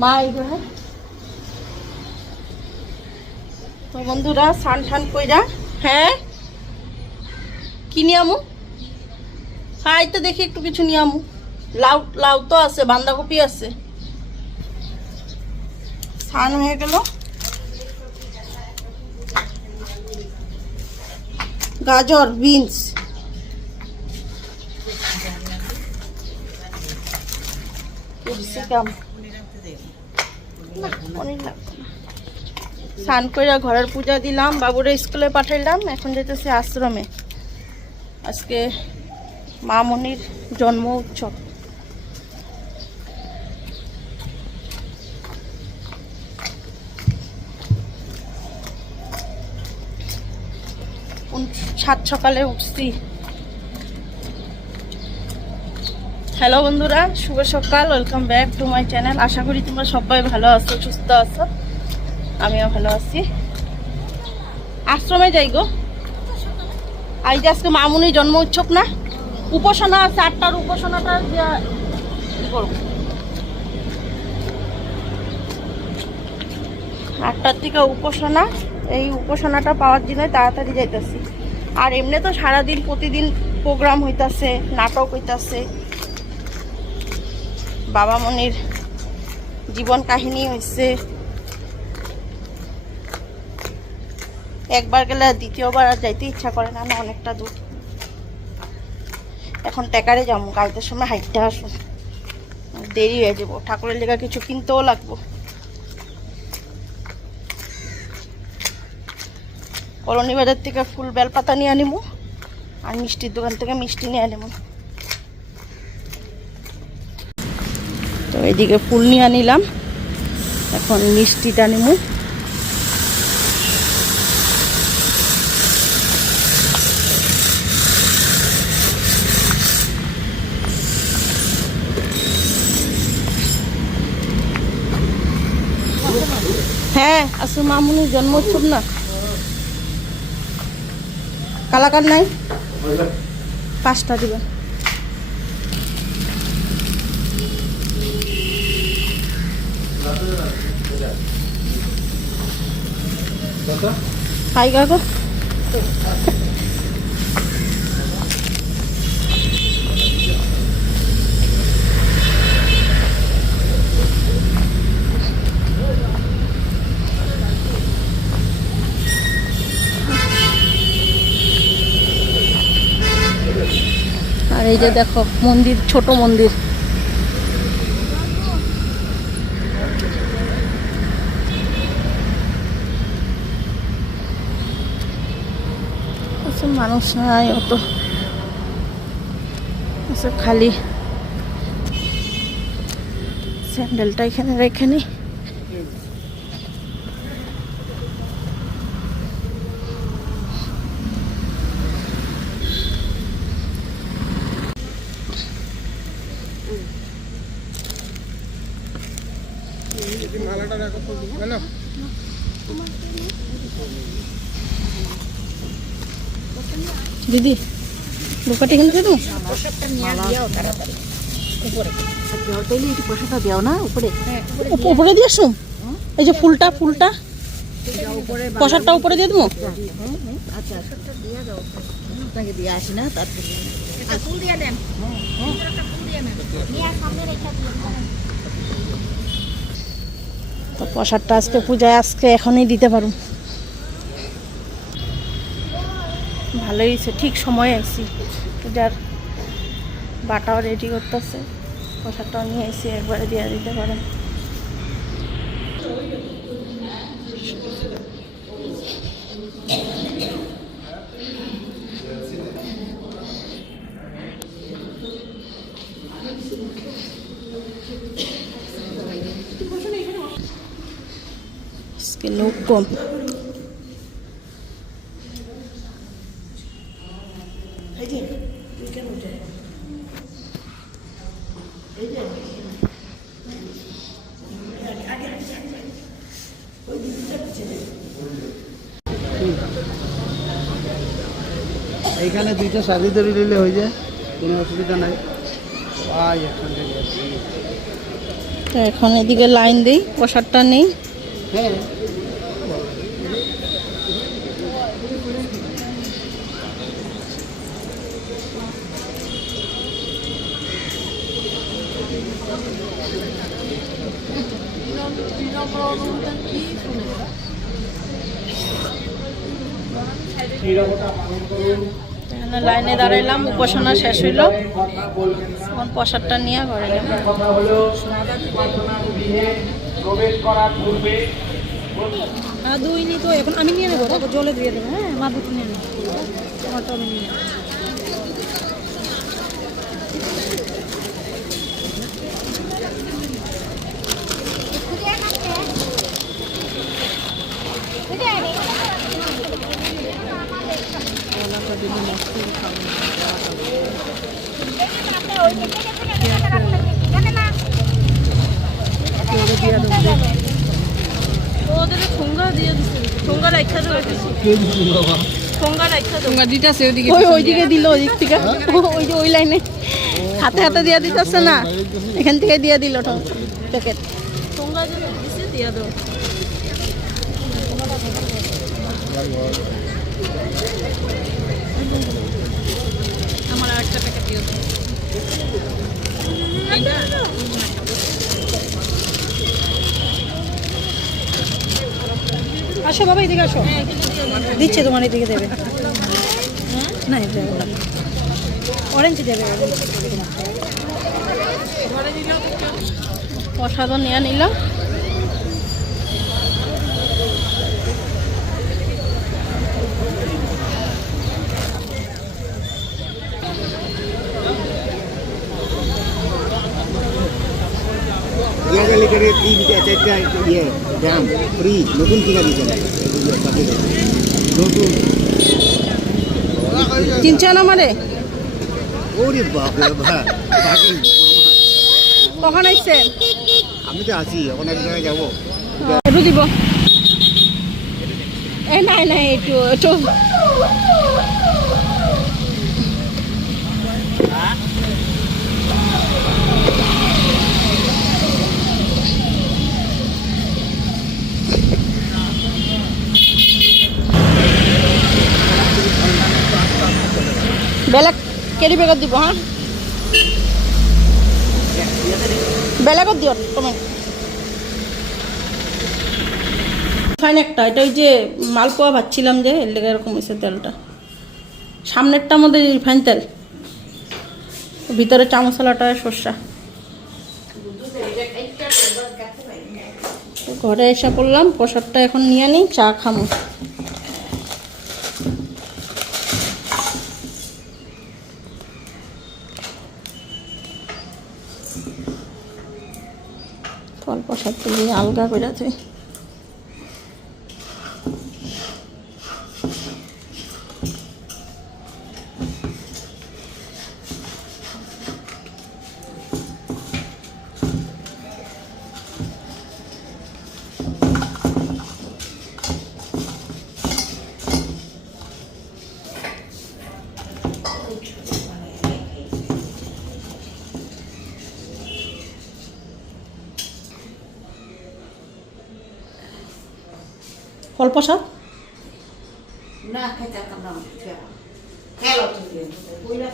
মা এইগুলো তো বন্ধুরা সান ঠান কইরা হ্যাঁ? কি নিয়ে আমু খাই তো দেখি একটু কিছু নিয়ে আমু লাউ লাউ তো আছে, বাঁধাকপি আছে। স্নান হয়ে গেল। গাজর, বিনস। ক্যাপসিকাম স্নান করে ঘরের পূজা দিলাম, বাবুরে স্কুলে পাঠাইলাম, এখন যেতেছে আশ্রমে। আজকে মামনির জন্ম উৎসব। সাত সকালে উঠছি। হ্যালো বন্ধুরা, শুভ সকাল welcome back to my channel আশা করি তোমরা সবাই ভালো আছো, সুস্থ আছো। আমিও ভালো আছি। আশ্রমে যাই গো। আজ আজকে মামুনি জন্ম উৎসব না? উপাসনা আছে, আটটার উপাসনাটা আটটার থেকে উপাসনা, এই উপাসনাটা পাওয়ার জন্য তাড়াতাড়ি যাইতেছি। আর এমনি তো সারাদিন, প্রতিদিন প্রোগ্রাম হইতাছে, নাটক হইতাছে বাবা মনির জীবন কাহিনী হয়েছে একবার গেলে দ্বিতীয়বার আর যাইতে ইচ্ছা করে না না অনেকটা দূর। এখন টেকারে যাব, কালকের সময় হাইটটা আসুন দেরি হয়ে যাব, ঠাকুরের লেগা কিছু কিনতেও লাগবো। কলোনি বাজার থেকে ফুল বেলপাতা নিয়ে আনিমু, আর মিষ্টির দোকান থেকে মিষ্টি নিয়ে আনিমু। তো এদিকে ফুল নিয়ে আনিলাম এখন মিষ্টিটা নিমু। হ্যাঁ আসলে মামুনির জন্ম উৎসব না? কালাকার নাই? পাঁচটা দিবেন গো আর এই যে দেখো মন্দির ছোট মন্দির। নাই অত। আচ্ছা খালি স্যান্ডেলটা এখানে রেখে নি। দিদি এখানে দেবো? উপরে দিয়ে এই যে ফুলটা ফুলটা। প্রসাদটা উপরে দিয়ে দেবো? তো প্রসাদটা আজকে পূজায় আজকে এখনই দিতে পারুন ভালোই হয়েছে, ঠিক সময় আইসি পূজার বাটাও রেডি করতেছে প্রসাদটাও নিয়ে এসে একবারে দিয়ে দিতে পারেন লোক কম। এইখানে দুইটা শাড়ি ধরে নিলে হয়ে যায় কোনো অসুবিধা নাই। এখন এদিকে লাইন দিই প্রসাদটা নেই। হ্যাঁ। এখানে লাইনে দাঁড়াইলাম, উপাসনা শেষ হইল। তখন প্রসাদটা নিয়ে ঘরে যাব দুই নি তো, এখন আমি নিয়ে নেব জলে দিয়ে দেবো হ্যাঁ মাদুর নিয়ে নেব আমারটা আমি নিয়ে নেব ওদের ঠোঙ্গা দিয়ে দিচ্ছে ঠোঙ্গা রাখা দেবো ঠোঙ্গা রাখা দেবো তোমরা দিতেছে ওদিকে ওই ওইদিকে দিল ওদিক থেকে ও- ওই যে ওই লাইনে হাতে হাতে দিয়ে দিতেছে না এখান থেকে দিয়ে দিল প্যাকেট দিয়ে দেবো আমার আর একটা প্যাকেট দিয়ে আসো বাবা এদিকে আসো। দিচ্ছে তোমার এদিকে দেবে। না এটা দেবে অরেঞ্জ দেবে। প্রসাদও নিয়ে নিলাম লিখে তিনটা চারটা ইয়ে দাম ফ্রি নতুন টিকা দিতে নতুন। চিনছেন আমারে ওরে বাপ রে বাপ। বাকি কখন আসছেন আমি তো আছি এক জায়গায় যাব। একটু দিব। এ নাই নাই একটু একটু। বেলেগ কেৰি বেগত দিব, হা? বেলেগত দিয়ক তুমি ফাইন একটা, এটা ওই যে মালপোয়া ভাবছিলাম যে, এর লেগে এরকম হয়েছে তেলটা। সামনেরটার মধ্যে রিফাইন তেল। ভিতরে চা মশলাটা, সর্ষা। ঘরে এসে পড়লাম প্রসাদটা এখন নিয়ে নিই, চা খামো ফল প্রসাদ তুলি আলগা করে তুই ফল প্রসাদ না খেতে না খেলো কইরা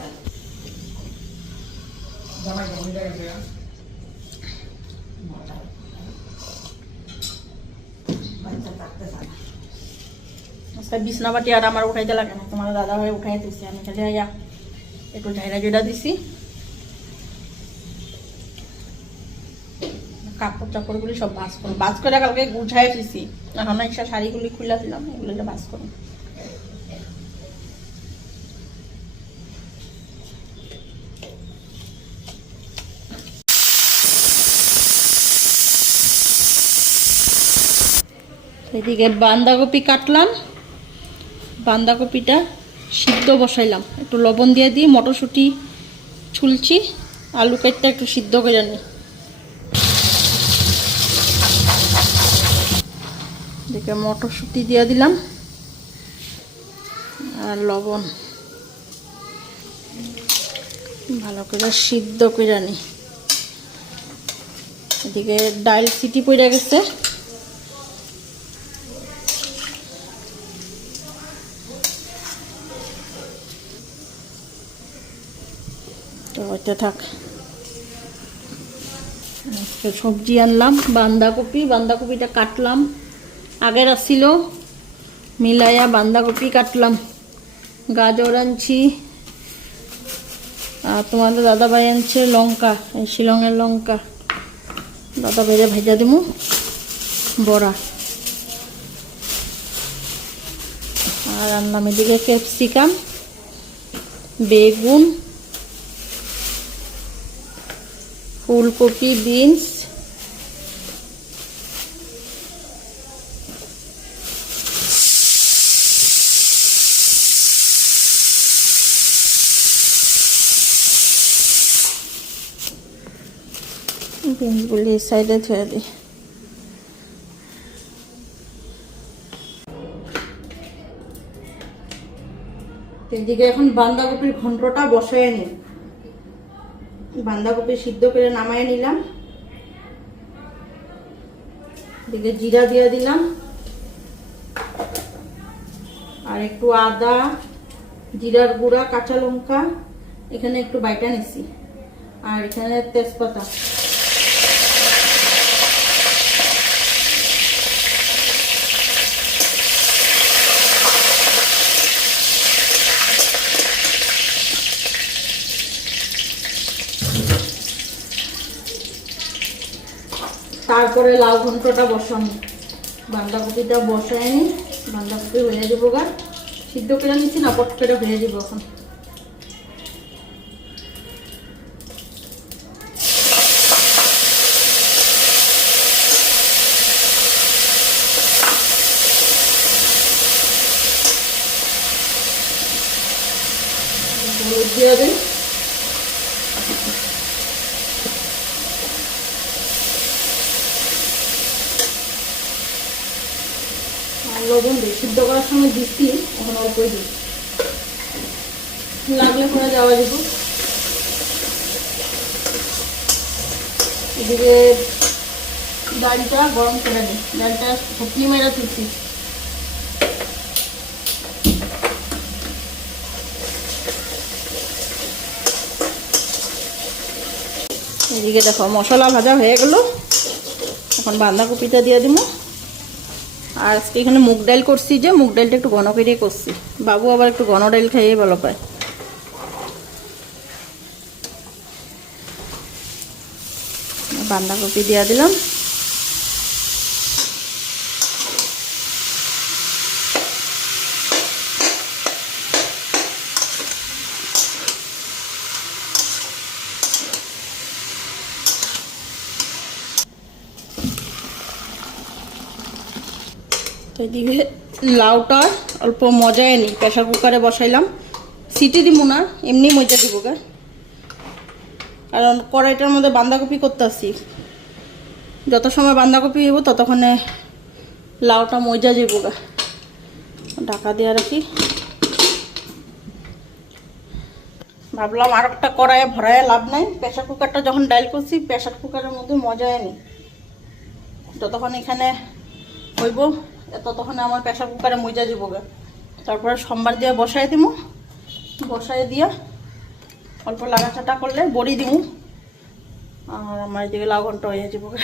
আজকে বিছনা বাটি আর আমার উঠাইতে লাগে না। তোমার দাদা ভাই উঠাই দিছি আমি খালি আইয়া একটু ঝাইরা জুড়া দিছি। কাপড় চাপড়গুলি সব বাস করো। বাস করে কালকে গুছাই দিছি এখন একটা শাড়িগুলি খুলে দিলাম, এগুলো বাস করো। এদিকে বাঁধাকপি কাটলাম, বাঁধাকপিটা সিদ্ধ বসাইলাম। একটু লবণ দিয়ে দিই মটরশুঁটি ছুলছি, আলু কাটটা একটু সিদ্ধ করে নিই এদিকে মটরশুঁটি দিয়ে দিলাম আর লবণ। ভালো করে সিদ্ধ করে নিই এদিকে ডাল সিটি পড়ে গেছে। তো থাক। সবজি আনলাম, বাঁধাকপি, বাঁধাকপিটা কাটলাম। আগের আসছিল মিলাইয়া বাঁধাকপি কাটলাম। গাজর আনছি। আর তোমাদের দাদা ভাই আনছে লঙ্কা, এই শিলংয়ের লঙ্কা। দাদা ভাইরে ভেজা দিমু। বড়া। আর আনলাম এদিকে ক্যাপসিকাম, বেগুন, ফুলকপি, বিনস এই সাইডে ধুয়ে দিই এদিকে এখন বাঁধাকপির ঘন্টটা বসায় নিই বাঁধাকপি সিদ্ধ করে নামায় নিলাম। এদিকে জিরা দিয়ে দিলাম। আর একটু আদা, জিরার গুঁড়া, কাঁচা লঙ্কা, এখানে একটু বাইটা নিছি। আর এখানে তেজপাতা। তারপরে লাউ ঘন্টটা বসানো বাঁধাকপিটা বসায় নি, বাঁধাকপি হয়ে যাব গা। সিদ্ধ করে নিচ্ছি না, পট করে হয়ে যাব এখন। হলুদ দিয়ে দিই আর লবণ দিই সিদ্ধ করার সময় দিচ্ছি, এখন অল্পই দিই লাগলে পরে যাওয়া যাব এদিকে ডালটা গরম করে দিই ডালটা সবজি মেরা তুলছি। এদিকে দেখো মশলা ভাজা হয়ে গেল। এখন বাঁধাকপিটা দিয়ে দিব। আর আজকে এখানে মুগ ডাল করছি যে, মুগ ডালটা একটু ঘন করে করছি। বাবু আবার একটু ঘন ডাল খাইয়ে ভালো পায়। বাঁধাকপি দিয়ে দিলাম। তো এদিকে লাউটা অল্প মজায় নি প্রেশার কুকারে বসাইলাম। সিটি দিব না, এমনি মজা দিব গা। কারণ কড়াইটার মধ্যে বাঁধাকপি করতে আসি যত সময় বাঁধাকপি হইব ততক্ষণে লাউটা মজা যাব গা। ঢাকা দিয়ে রাখি। ভাবলাম আর একটা কড়াইয়ে ভরায় লাভ নাই। প্রেশার কুকারটা যখন ডাইল করছি প্রেশার কুকারের মধ্যে মজায় নি যতক্ষণ এখানে হইব ততক্ষণে আমার প্রেশার কুকারে মজা যাব গা তারপরে সোমবার দিয়ে বসাই দিব বসাই দিয়া অল্প লাগাচাটা করলে বড়ি দিব আর আমার এদিকে লাউ ঘণ্টা হয়ে যাব গা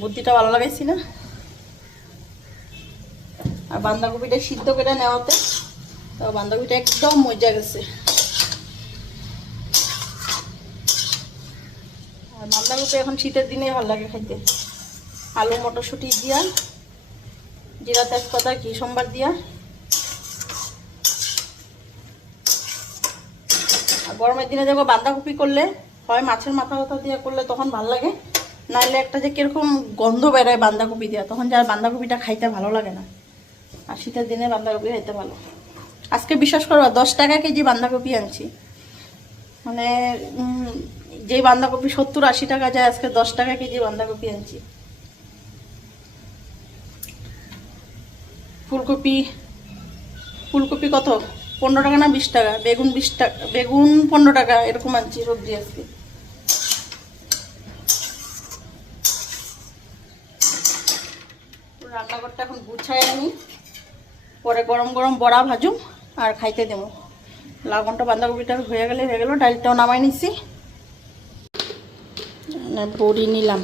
বুদ্ধিটা ভালো লাগাইছি না। আর বাঁধাকপিটা সিদ্ধ করে নেওয়াতে তো বাঁধাকপিটা একদম মজা গেছে। আর বাঁধাকপি এখন শীতের দিনে ভালো লাগে খাইতে। আলু মটরশুঁটি দিয়া জিরা তেজপাতা, ঘি, সোমবার দিয়া। গরমের দিনে দেখো বাঁধাকপি করলে হয়, মাছের মাথা মাথা দিয়ে করলে তখন ভালো লাগে। নাইলে একটা যে কীরকম গন্ধ বেরোয় বাঁধাকপি দেওয়া তখন যার বাঁধাকপিটা খাইতে ভালো লাগে না। আর শীতের দিনে বাঁধাকপি খাইতে ভালো। আজকে বিশ্বাস করো দশ টাকা কেজি বাঁধাকপি আনছি। মানে যেই বাঁধাকপি সত্তর আশি টাকা যায়, আজকে দশ টাকা কেজি বাঁধাকপি আনছি। ফুলকপি ফুলকপি কত? পনেরো টাকা না বিশ টাকা? বেগুন বিশ টাকা বেগুন পনেরো টাকা, এরকম আনছি সবজি আজকে। রান্নাঘরটা এখন গুছাই আমি পরে গরম গরম বড়া ভাজুম আর খাইতে দেবো। লাগনটা বাঁধাকপিটা হয়ে গেলে, হয়ে গেলো, ডালটাও নামাই নিছি। বড়ি নিলাম।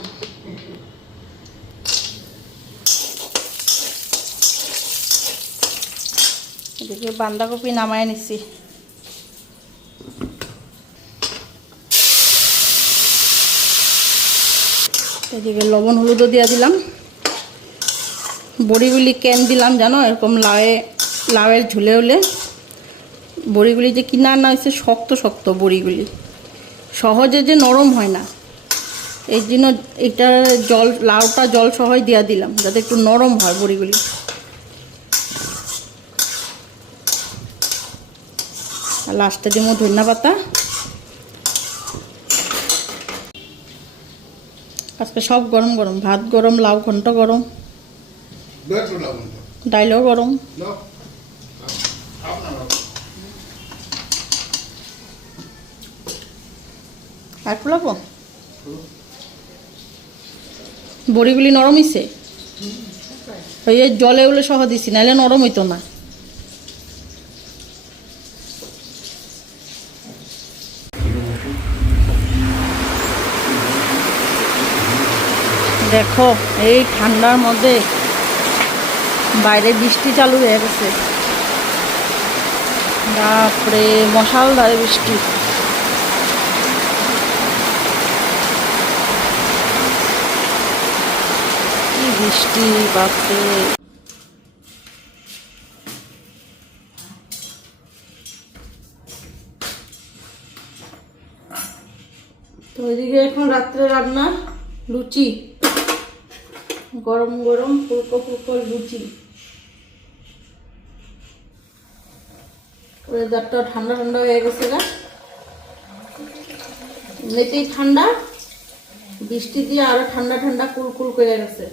এদিকে বাঁধাকপি নামাই নিছি। এদিকে লবণ হলুদও দিয়া দিলাম। বড়িগুলি কেন দিলাম জানো? এরকম লাউয়ে, লাউয়ের ঝুলে হলে বড়িগুলি যে কিনা না হয়েছে, শক্ত শক্ত বড়িগুলি। সহজে যে নরম হয় না। এই জন্য এটা জল, লাউটা জল সহই দিয়া দিলাম, যাতে একটু নরম হয় বড়িগুলি। আর লাস্টে দেবো ধনিয়া পাতা আজকে সব গরম গরম, ভাত গরম, লাউ ঘন্ট গরম. ডাইলও গরম. আর ফুলাবো বড়িগুলি নরম হইছে ওই জলে উলে সহ দিছি নাহলে নরম হইতো না দেখো, এই ঠান্ডার মধ্যে বাইরে বৃষ্টি চালু হয়ে গেছে। বাপরে মশাল ধারে বৃষ্টি। কি বৃষ্টি, বাপরে। তো এখন রাত্রে রান্না লুচি। গরম গরম ফুলকো ফুলকো লুচি। ওয়েদারটা ঠান্ডা ঠান্ডা হয়ে গেছে গা। এমনিতেই ঠান্ডা, বৃষ্টি দিয়ে আরও ঠান্ডা ঠান্ডা কুলকুল করে গেছে।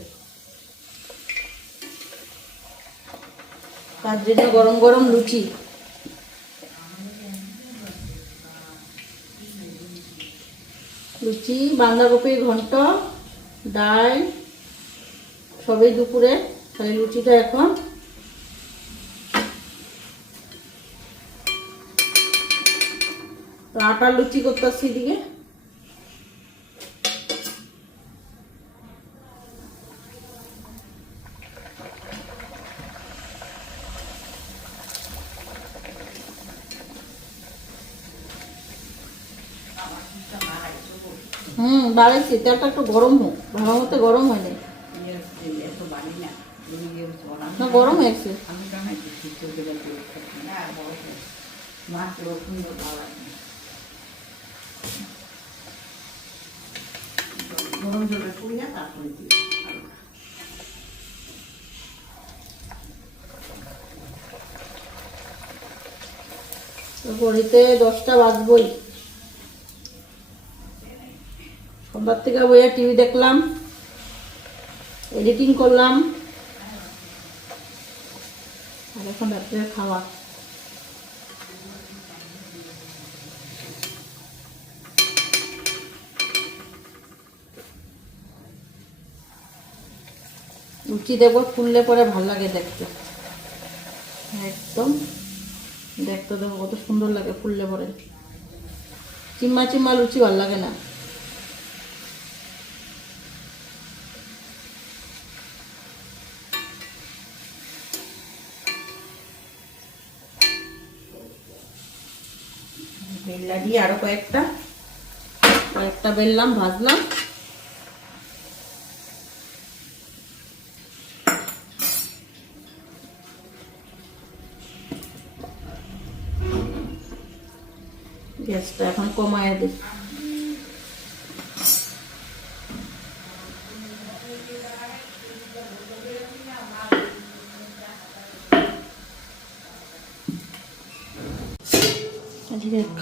তার জন্য গরম গরম লুচি। লুচি, বাঁধাকপির ঘন্ট, ডাল সবই দুপুরে খালি লুচিটা এখন আটার লুচি করতেছি দিকে হুম, বাড়াইছি, তেলটা একটু গরম হোক, ভালো মতো গরম হয় নাই না গরম হয়েছে। ঘড়িতে দশটা বাজবই। সন্ধ্যার থেকে বইয়া টিভি দেখলাম এডিটিং করলাম আর এখন লুচি দেবো ফুললে পরে ভালো লাগে দেখতে। একদম দেখতে দেখো কত সুন্দর লাগে ফুললে পরে। চিম্মা চিম্মা লুচি ভালো লাগে না? দিয়ে আরও কয়েকটা কয়েকটা বেললাম ভাজলাম। গ্যাসটা এখন কমায় দিই।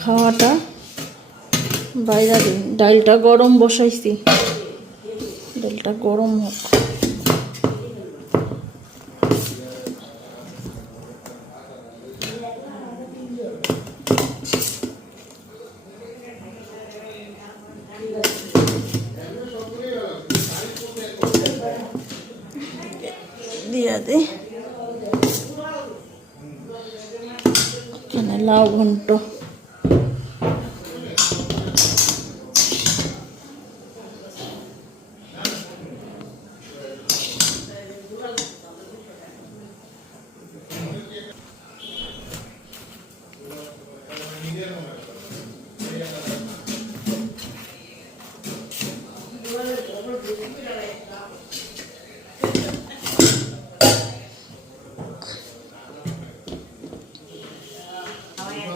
খাওয়াটা। বাইরে ডালটা গরম বসাইছি। ডালটা গরম হোক।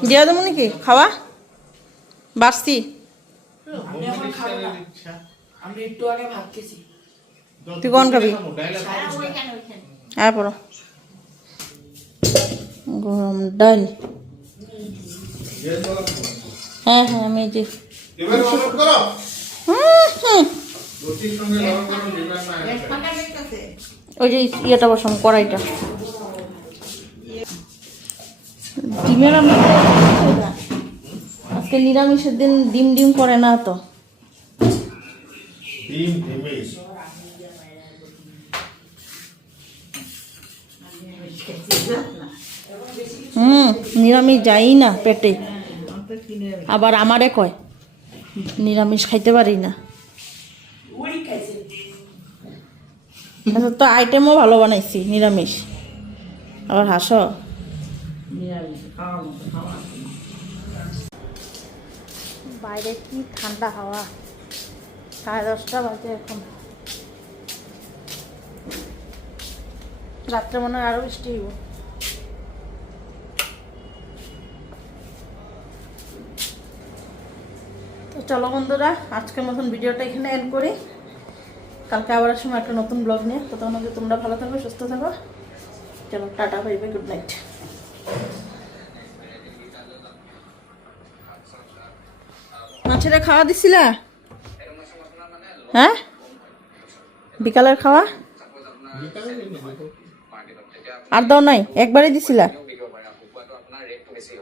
দিয়া দেবো নাকি? খাওয়া? বাড়ছি। তুই কোন খাবি? হ্যাঁ পড়ো। গরম ডাল। হ্যাঁ হ্যাঁ আমি যে। ওই যে ইয়েটা বসাম কড়াইটা। ডিমের আজকে নিরামিষের দিন ডিম ডিম করে না তো। ডিম হুম নিরামিষ যাই না পেটে। আবার আমারে কয় নিরামিষ খাইতে পারি না। আচ্ছা তো আইটেমও ভালো বানাইছি নিরামিষ। আবার হাসো বাইরে কি ঠান্ডা হাওয়া? সাড়ে দশটা বাজে এখন। রাত্রে মনে হয় আরও বৃষ্টি হইব। তো চলো বন্ধুরা, আজকের মতন ভিডিওটা এখানে এন্ড করি। কালকে আবার সময় একটা নতুন ব্লগ নিয়ে। তো তখন তোমরা ভালো থাকো সুস্থ থাকো। চলো, tata bye bye good night মাছেরা খাওয়া দিছিলা? হ্যাঁ? বিকালের খাওয়া? আর দাও নাই একবারে দিছিলা?